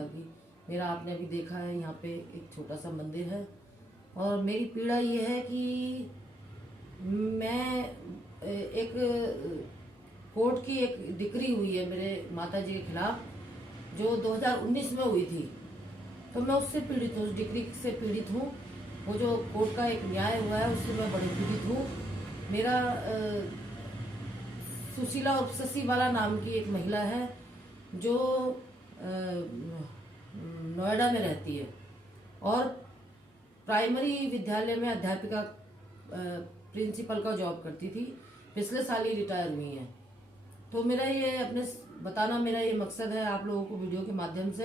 माता की। मेरा आपने अभी देखा है यहाँ पे एक छोटा सा मंदिर है, और मेरी पीड़ा ये है कि मैं एक कोर्ट की एक डिक्री हुई है मेरे माता जी के खिलाफ, जो 2019 में हुई थी। तो मैं उससे पीड़ित हूँ, उस डिक्री से पीड़ित हूँ। वो जो कोर्ट का एक न्याय हुआ है उससे मैं बड़ी पीड़ित हूँ। मेरा सुशीला उपससी वाला नाम की एक महिला है, जो नोएडा में रहती है और प्राइमरी विद्यालय में अध्यापिका प्रिंसिपल का जॉब करती थी। पिछले साल ही रिटायर हुई है। तो मेरा ये अपने बताना, मेरा ये मकसद है आप लोगों को वीडियो के माध्यम से,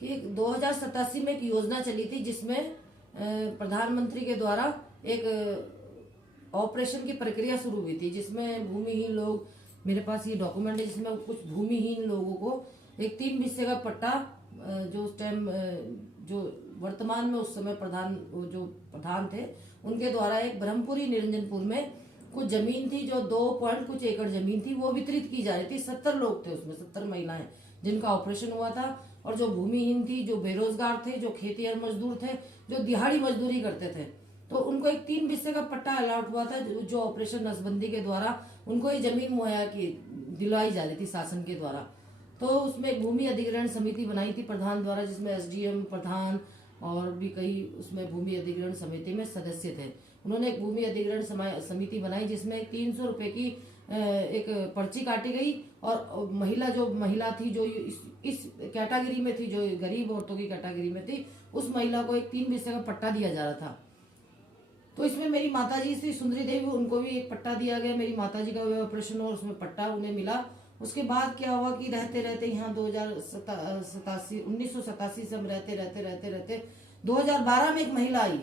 कि 2087 में एक योजना चली थी जिसमें प्रधानमंत्री के द्वारा एक ऑपरेशन की प्रक्रिया शुरू हुई थी, जिसमें भूमिहीन लोग, मेरे पास ये डॉक्यूमेंट है जिसमें कुछ भूमिहीन लोगों को एक 3 हिस्से का पट्टा, जो उस टाइम जो वर्तमान में उस समय जो प्रधान थे उनके द्वारा एक ब्रह्मपुरी निरंजनपुर में कुछ जमीन थी, जो 2 कुछ एकड़ जमीन थी, वो वितरित की जा रही थी। 70 लोग थे उसमें, 70 महिलाएं जिनका ऑपरेशन हुआ था, और जो भूमिहीन थी, जो बेरोजगार थे, जो खेतिहर मजदूर थे, जो दिहाड़ी मजदूरी करते थे, तो उनको एक 3 हिस्से का पट्टा अलॉट हुआ था, जो ऑपरेशन नसबंदी के द्वारा उनको ये जमीन मुहैया की दिलवाई जा रही थी शासन के द्वारा। तो उसमें एक भूमि अधिग्रहण समिति बनाई थी प्रधान द्वारा, जिसमें एसडीएम, प्रधान और भी कई उसमें भूमि अधिग्रहण समिति में सदस्य थे। उन्होंने एक भूमि अधिग्रहण समिति बनाई जिसमें 300 रुपए की एक पर्ची काटी गई, और महिला थी जो इस कैटेगरी में थी, जो गरीब औरतों की कैटेगरी में थी, उस महिला को एक 3 हिस्से का पट्टा दिया जा रहा था। तो इसमें मेरी माताजी श्री सुंदरी देवी, उनको भी एक पट्टा दिया गया। मेरी माताजी का ऑपरेशन और उसमें पट्टा उन्हें मिला। उसके बाद क्या हुआ कि रहते रहते यहाँ 1987 से हम रहते 2012 में एक महिला आई।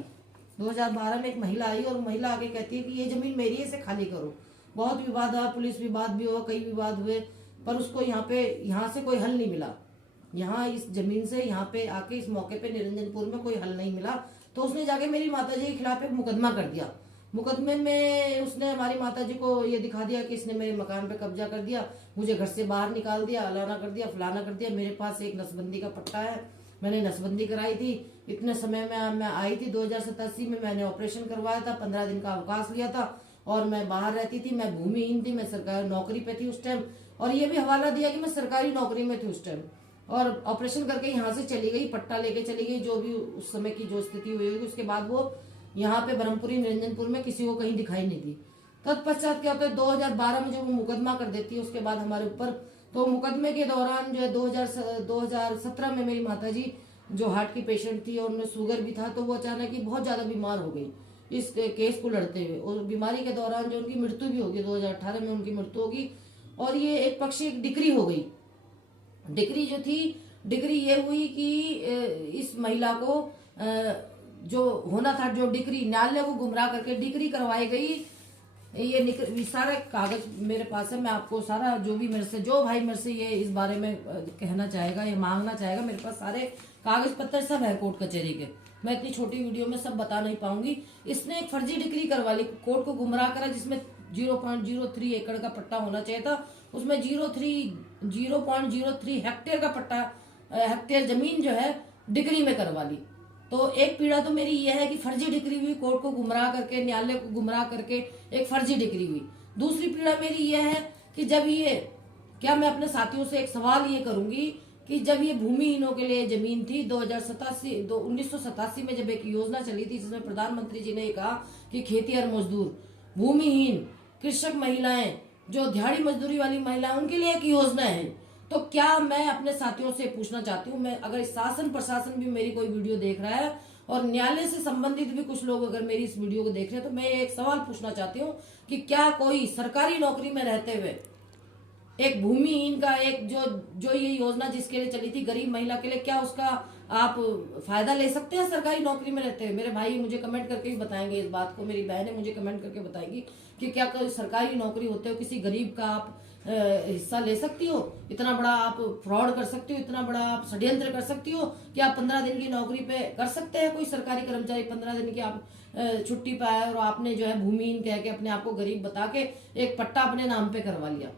2012 में एक महिला आई और महिला आके कहती है कि ये जमीन मेरी है, इसे खाली करो। बहुत विवाद हुआ, पुलिस विवाद भी हुआ, कई विवाद हुए, पर उसको यहाँ से कोई हल नहीं मिला। यहाँ इस जमीन से यहाँ पे आके इस मौके पे निरंजनपुर में कोई हल नहीं मिला। तो उसने जाके मेरी माताजी के खिलाफ एक मुकदमा कर दिया। मुकदमे में उसने हमारी माताजी को ये दिखा दिया कि इसने मेरे मकान पे कब्जा कर दिया, मुझे घर से बाहर निकाल दिया, अलाना कर दिया, फलाना कर दिया। मेरे पास एक नसबंदी का पट्टा है, मैंने नसबंदी कराई थी। इतने समय में मैं आई थी 2087 में, मैंने ऑपरेशन करवाया था, 15 दिन का अवकाश लिया था, और मैं बाहर रहती थी, मैं भूमिहीन थी, मैं सरकारी नौकरी पे थी उस टाइम, और ये भी हवाला दिया कि मैं सरकारी नौकरी में थी उस टाइम, और ऑपरेशन करके यहाँ से चली गई, पट्टा लेके चली गई। जो भी उस समय की जो स्थिति हुई होगी, उसके बाद वो यहाँ पे ब्रह्मपुरी निरंजनपुर में किसी को कहीं दिखाई नहीं दी। तत्पश्चात क्या होता है, 2012 में जो वो मुकदमा कर देती है उसके बाद हमारे ऊपर। तो मुकदमे के दौरान जो है 2017 में मेरी माताजी जो हार्ट की पेशेंट थी और उनमें शुगर भी था, तो वो अचानक ही बहुत ज्यादा बीमार हो गई इस केस को लड़ते हुए, और बीमारी के दौरान जो उनकी मृत्यु भी होगी, 2018 में उनकी मृत्यु होगी। और ये एक पक्षी एक डिक्री हो गई। डिक्री जो थी, डिक्री ये हुई कि इस महिला को जो होना था, जो डिक्री न्यायालय को गुमराह करके डिक्री करवाई गई। ये सारे कागज मेरे पास है, मैं आपको सारा जो भी मेरे से, जो भाई मेरे से ये इस बारे में कहना चाहेगा, ये मांगना चाहेगा, मेरे पास सारे कागज पत्र सब है कोर्ट कचहरी के। मैं इतनी छोटी वीडियो में सब बता नहीं पाऊंगी। इसने एक फर्जी डिक्री करवा ली, कोर्ट को गुमराह करा, जिसमें 0.03 एकड़ का पट्टा होना चाहिए था, उसमें 0.03 हेक्टेयर का पट्टा, हेक्टेयर जमीन जो है डिक्री में करवा ली। तो एक पीड़ा तो मेरी यह है कि फर्जी डिक्री हुई, कोर्ट को गुमराह करके, न्यायालय को गुमराह करके एक फर्जी डिक्री हुई। दूसरी पीड़ा मेरी यह है कि जब ये, क्या मैं अपने साथियों से एक सवाल ये करूंगी कि जब ये भूमिहीनों के लिए जमीन थी 1987 में जब एक योजना चली थी, जिसमें प्रधानमंत्री जी ने कहा कि खेतीहर मजदूर, भूमिहीन, कृषक महिलाएं, जो दिहाड़ी मजदूरी वाली महिलाएं, उनके लिए एक योजना है। तो क्या मैं अपने साथियों से पूछना चाहती हूँ, मैं अगर शासन प्रशासन भी मेरी कोई वीडियो देख रहा है और न्यायालय से संबंधित भी कुछ लोग अगर मेरी इस वीडियो को देख रहे हैं, तो मैं एक सवाल पूछना चाहती हूँ कि क्या कोई सरकारी नौकरी में रहते हुए एक भूमिहीन का एक जो ये योजना जिसके लिए चली थी गरीब महिला के लिए, क्या उसका आप फायदा ले सकते हैं सरकारी नौकरी में रहते हुए? मेरे भाई मुझे कमेंट करके भी बताएंगे इस बात को, मेरी बहनें मुझे कमेंट करके बताएंगी कि क्या कोई सरकारी नौकरी होते हो किसी गरीब का आप हिस्सा ले सकती हो, इतना बड़ा आप फ्रॉड कर सकती हो, इतना बड़ा आप षड्यंत्र कर सकती हो कि आप 15 दिन की नौकरी पे कर सकते हैं? कोई सरकारी कर्मचारी 15 दिन की आप छुट्टी पे आए और आपने जो है भूमिहीन कह के अपने आप को गरीब बता के एक पट्टा अपने नाम पे करवा लिया।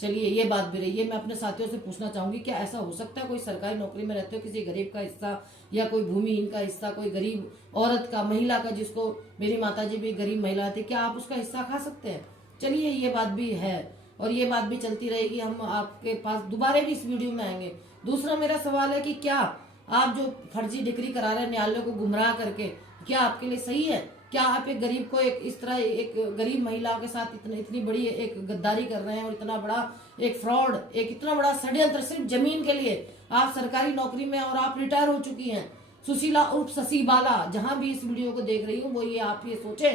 चलिए ये बात भी रही है। मैं अपने साथियों से पूछना चाहूंगी, क्या ऐसा हो सकता है कोई सरकारी नौकरी में रहते हो किसी गरीब का हिस्सा या कोई भूमिहीन का हिस्सा, कोई गरीब औरत का, महिला का, जिसको, मेरी माताजी भी गरीब महिला थी, क्या आप उसका हिस्सा खा सकते हैं? चलिए ये बात भी है और ये बात भी चलती रहेगी। हम आपके पास दोबारा भी इस वीडियो में आएंगे। दूसरा मेरा सवाल है कि क्या आप जो फर्जी डिग्री करा रहे हैं न्यायालय को गुमराह करके, क्या आपके लिए सही है? क्या आप एक गरीब को एक इस तरह एक गरीब महिला के साथ इतनी बड़ी एक गद्दारी कर रहे हैं और इतना बड़ा एक फ्रॉड, एक इतना बड़ा षड्यंत्र सिर्फ जमीन के लिए? आप सरकारी नौकरी में और आप रिटायर हो चुकी हैं, सुशीला उर्फ शशि बाला, जहां भी इस वीडियो को देख रही हूँ, वो ये आप ये सोचे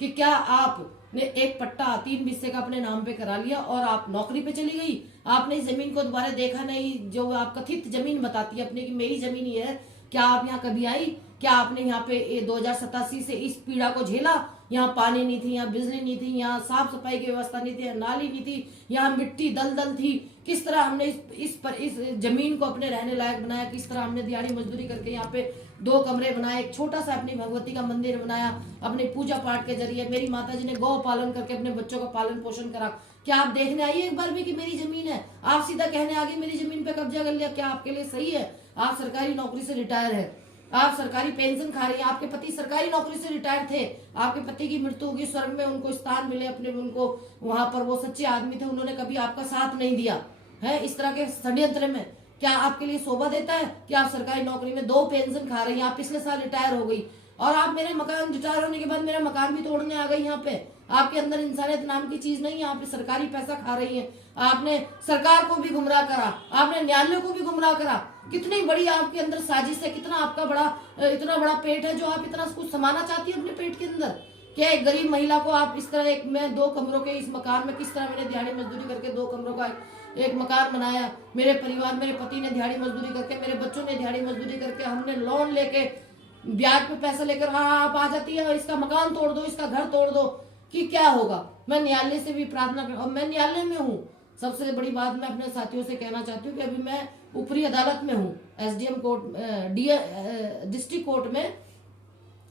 कि क्या आपने एक पट्टा 3 हिस्से का अपने नाम पे करा लिया और आप नौकरी पे चली गई, आपने इस जमीन को दोबारा देखा नहीं, जो आप कथित जमीन बताती है अपने की मेरी जमीन ये है, क्या आप यहाँ कभी आई? क्या आपने यहाँ पे 2087 से इस पीड़ा को झेला? यहाँ पानी नहीं थी, यहाँ बिजली नहीं थी, यहाँ साफ सफाई की व्यवस्था नहीं थी, नाली नहीं थी, यहाँ मिट्टी दलदल थी। किस तरह हमने इस जमीन को अपने रहने लायक बनाया, किस तरह हमने दिहाड़ी मजदूरी करके यहाँ पे 2 कमरे बनाए, एक छोटा सा अपनी भगवती का मंदिर बनाया, अपने पूजा पाठ के जरिए मेरी माताजी ने गौ पालन करके अपने बच्चों का पालन पोषण करा। क्या आप देखने आइए एक बार भी कि मेरी जमीन है? आप सीधा कहने आगे मेरी जमीन पे कब्जा कर लिया। क्या आपके लिए सही है? आप सरकारी नौकरी से रिटायर है, आप सरकारी पेंशन खा रही हैं, आपके पति सरकारी नौकरी से रिटायर थे, आपके पति की मृत्यु होगी, स्वर्ग में उनको स्थान मिले, अपने उनको वहां पर, वो सच्चे आदमी थे, उन्होंने कभी आपका साथ नहीं दिया है इस तरह के षड्यंत्र में। क्या आपके लिए शोभा देता है कि आप सरकारी नौकरी में 2 पेंशन खा रही हैं? आप पिछले साल रिटायर हो गई और आप मेरे मकान, रिटायर होने के बाद मेरा मकान भी तोड़ने आ गई। यहाँ पे आपके अंदर इंसानियत नाम की चीज नहीं है, आप सरकारी पैसा खा रही हैं। आपने सरकार को भी गुमराह करा, आपने न्यायालय को भी गुमराह करा। कितनी बड़ी आपके अंदर साजिश है, कितना आपका बड़ा, इतना बड़ा पेट है जो आप इतना कुछ समाना चाहती है अपने पेट के अंदर। क्या एक गरीब महिला को आप इस तरह मैं 2 कमरों के इस मकान में, किस तरह मैंने दिहाड़ी मजदूरी करके 2 कमरों का एक मकान बनाया, मेरे परिवार, मेरे पति ने दिहाड़ी मजदूरी करके, मेरे बच्चों ने दिहाड़ी मजदूरी करके, हमने लोन लेके, ब्याज पे पैसा लेकर, हाँ आप आ जाती है, इसका मकान तोड़ दो, इसका घर तोड़ दो, कि क्या होगा? मैं न्यायालय से भी प्रार्थना कर, और मैं न्यायालय में हूँ। सबसे बड़ी बात मैं अपने साथियों से कहना चाहती हूँ कि अभी मैं ऊपरी अदालत में हूँ, एसडीएम कोर्ट, डिस्ट्रिक्ट कोर्ट में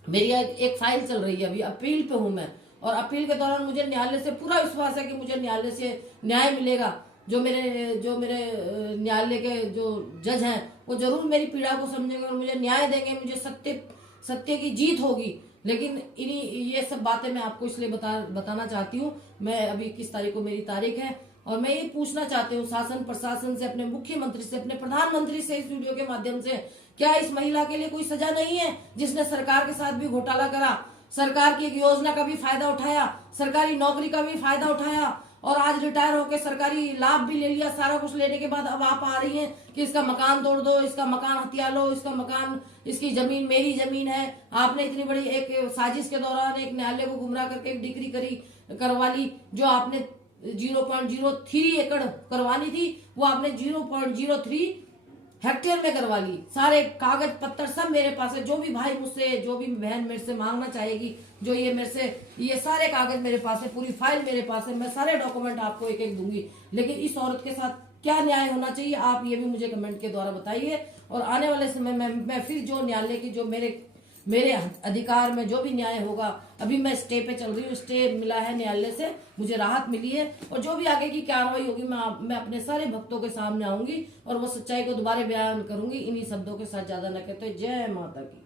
मेरी एक फाइल चल रही है, अभी अपील पे हूँ मैं, और अपील के दौरान मुझे न्यायालय से पूरा विश्वास है कि मुझे न्यायालय से न्याय मिलेगा। जो मेरे न्यायालय के जो जज हैं वो जरूर मेरी पीड़ा को समझेंगे और मुझे न्याय देंगे, मुझे सत्य की जीत होगी। लेकिन ये सब बातें मैं आपको इसलिए बताना चाहती हूँ। मैं अभी 21 तारीख को मेरी तारीख है और मैं ये पूछना चाहती हूँ शासन प्रशासन से, अपने मुख्यमंत्री से, अपने प्रधानमंत्री से इस वीडियो के माध्यम से, क्या इस महिला के लिए कोई सजा नहीं है जिसने सरकार के साथ भी घोटाला करा, सरकार की एक योजना का भी फायदा उठाया, सरकारी नौकरी का भी फायदा उठाया और आज रिटायर होकर सरकारी लाभ भी ले लिया। सारा कुछ लेने के बाद अब आप आ रही हैं कि इसका मकान तोड़ दो, इसका मकान हथिया लो, इसका मकान, इसकी जमीन मेरी जमीन है। आपने इतनी बड़ी एक साजिश के दौरान एक न्यायालय को गुमराह करके एक डिग्री करवा ली, जो आपने 0.03 एकड़ करवानी थी वो आपने 0.03 हेक्टेयर में करवा ली। सारे कागज पत्तर सब मेरे पास है, जो भी भाई मुझसे, जो भी बहन मेरे से मांगना चाहेगी, जो ये मेरे से, ये सारे कागज मेरे पास है, पूरी फाइल मेरे पास है, मैं सारे डॉक्यूमेंट आपको एक एक दूंगी। लेकिन इस औरत के साथ क्या न्याय होना चाहिए, आप ये भी मुझे कमेंट के द्वारा बताइए। और आने वाले समय में मैं फिर जो न्यायालय की, जो मेरे अधिकार में जो भी न्याय होगा, अभी मैं स्टे पे चल रही हूँ, स्टे मिला है न्यायालय से, मुझे राहत मिली है, और जो भी आगे की कार्रवाई होगी मैं अपने सारे भक्तों के सामने आऊंगी और वो सच्चाई को दोबारा बयान करूंगी इन्हीं शब्दों के साथ। ज्यादा न कहते, जय माता की।